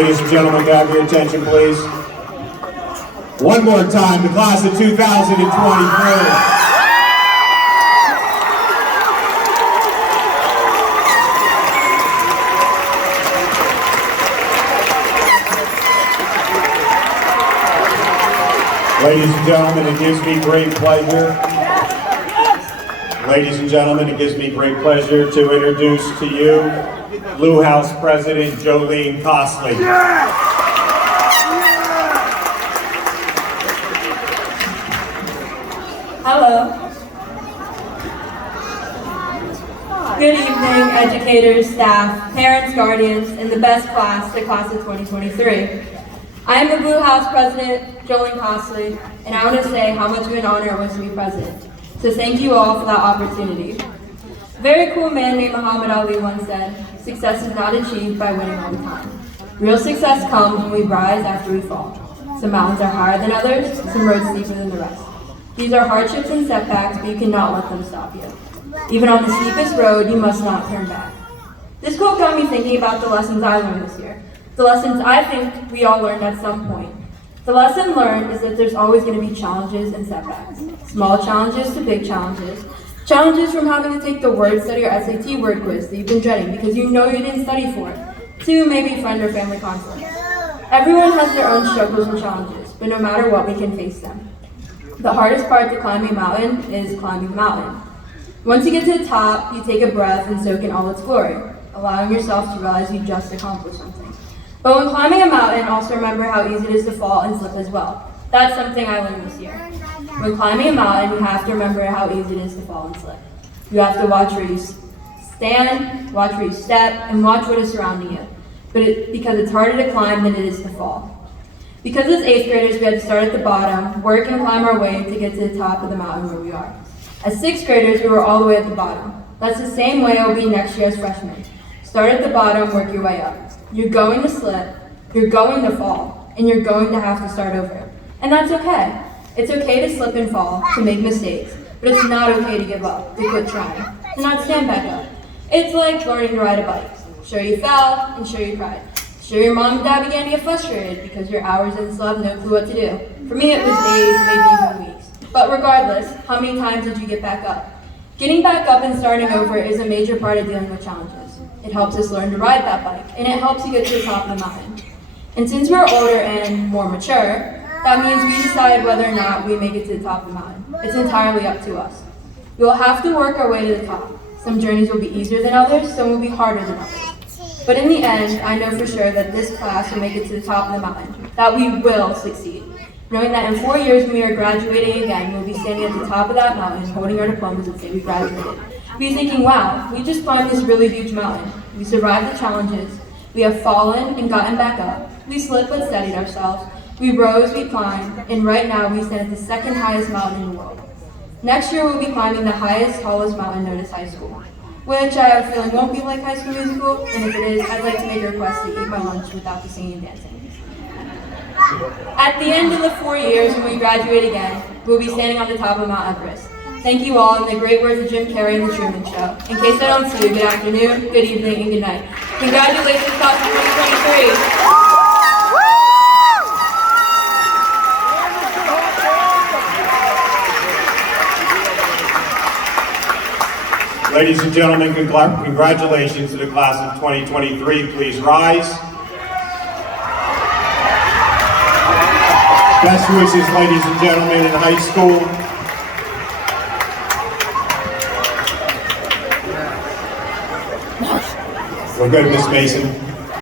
Ladies and gentlemen, can I have your attention, please? One more time, the class of 2023. Ladies and gentlemen, it gives me great pleasure. Ladies and gentlemen, it gives me great pleasure to introduce to you Blue House President Jolene Costley. Hello. Good evening, educators, staff, parents, guardians, and the best class, the class of 2023. I am the Blue House President, Jolene Costley, and I want to say how much of an honor it was to be president. So thank you all for that opportunity. A very cool man named Muhammad Ali once said, "Success is not achieved by winning all the time. Real success comes when we rise after we fall. Some mountains are higher than others, some roads steeper than the rest. These are hardships and setbacks, but you cannot let them stop you. Even on the steepest road, you must not turn back." This quote got me thinking about the lessons I learned this year. The lessons I think we all learned at some point. The lesson learned is that there's always going to be challenges and setbacks. Small challenges to big challenges. Challenges from having to take the word study or SAT word quiz that you've been dreading because you know you didn't study for it, to maybe friend or family conflicts. Everyone has their own struggles and challenges, but no matter what, we can face them. The hardest part to climbing a mountain is climbing the mountain. Once you get to the top, you take a breath and soak in all its glory, allowing yourself to realize you just accomplished something. But when climbing a mountain, also remember how easy it is to fall and slip as well. That's something I learned this year. When climbing a mountain, you have to remember how easy it is to fall and slip. You have to watch where you stand, watch where you step, and watch what is surrounding you. Because it's harder to climb than it is to fall. Because as 8th graders, we had to start at the bottom, work and climb our way to get to the top of the mountain where we are. As 6th graders, we were all the way at the bottom. That's the same way it will be next year as freshmen. Start at the bottom, work your way up. You're going to slip, you're going to fall, and you're going to have to start over. And that's okay. It's okay to slip and fall, to make mistakes, but it's not okay to give up, to quit trying, to not stand back up. It's like learning to ride a bike. Sure you fell, and sure you cried. Sure your mom and dad began to get frustrated because your hours in still have no clue what to do. For me it was days, maybe even weeks. But regardless, how many times did you get back up? Getting back up and starting over is a major part of dealing with challenges. It helps us learn to ride that bike, and it helps you get to the top of the mountain. And since we're older and more mature, that means we decide whether or not we make it to the top of the mountain. It's entirely up to us. We will have to work our way to the top. Some journeys will be easier than others, some will be harder than others. But in the end, I know for sure that this class will make it to the top of the mountain, that we will succeed. Knowing that in 4 years when we are graduating again, we'll be standing at the top of that mountain, holding our diplomas and say we graduated. We'll be thinking, wow, we just climbed this really huge mountain. We survived the challenges. We have fallen and gotten back up. We slipped but steadied ourselves. We rose, we climbed, and right now we stand at the second highest mountain in the world. Next year we'll be climbing the highest, tallest mountain known as high school, which I have a feeling won't be like High School Musical, and if it is, I'd like to make a request to eat my lunch without the singing and dancing. At the end of the 4 years, when we graduate again, we'll be standing on the top of Mount Everest. Thank you all, and the great words of Jim Carrey and The Truman Show. In case I don't see you, good afternoon, good evening, and good night. Congratulations, class of 2023. Ladies and gentlemen, congratulations to the class of 2023. Please rise. Best wishes, ladies and gentlemen, in high school. We're good, Miss Mason.